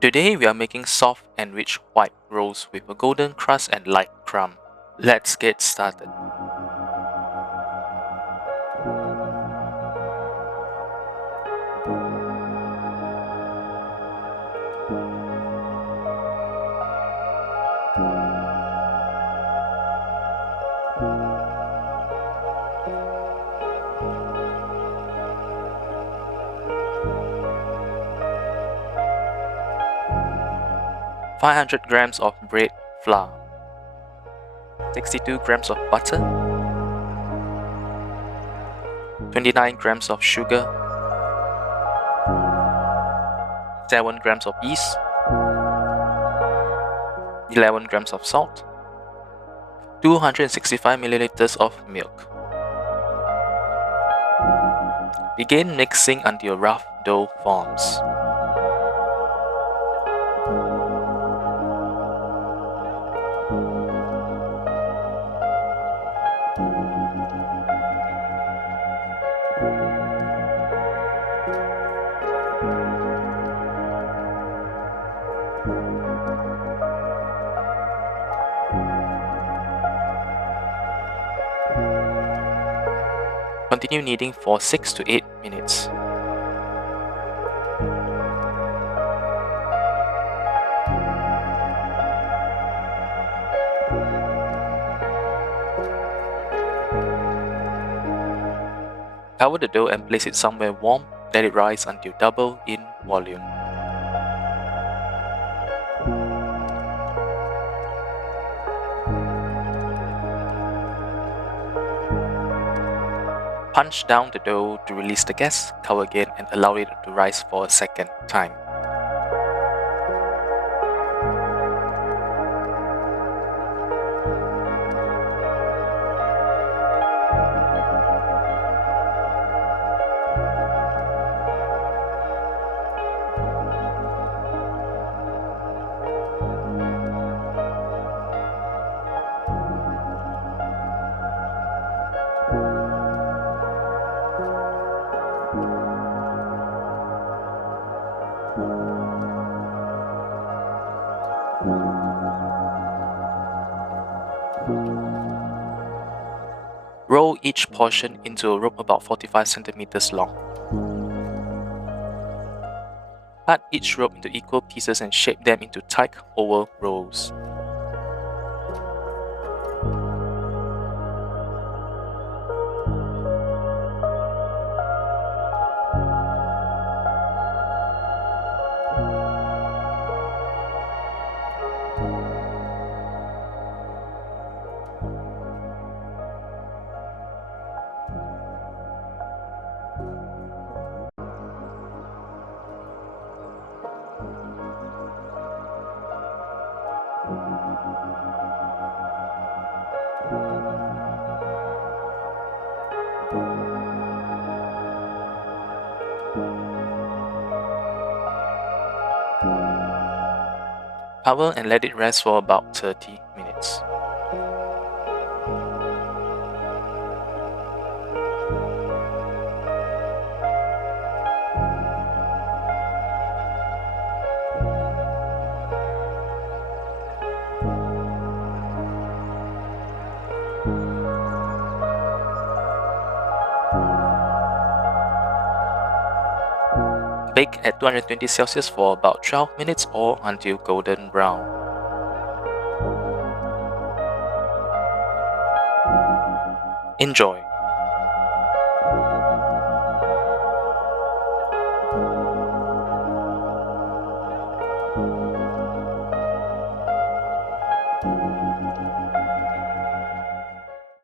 Today we are making soft and rich white rolls with a golden crust and light crumb. Let's get started. "500 grams of bread flour, 62 grams of butter, 29 grams of sugar, 7 grams of yeast, 11 grams of salt, 265 milliliters of milk." Begin mixing until a rough dough forms. Continue kneading for 6 to 8 minutes. Cover the dough and place it somewhere warm. Let it rise until double in volume. Punch down the dough to release the gas, cover again and allow it to rise for a second time. Roll each portion into a rope about 45 centimeters long. Cut each rope into equal pieces and shape them into tight oval rolls. Cover and let it rest for about 30 minutes. Bake at 220 Celsius for about 12 minutes or until golden brown. Enjoy!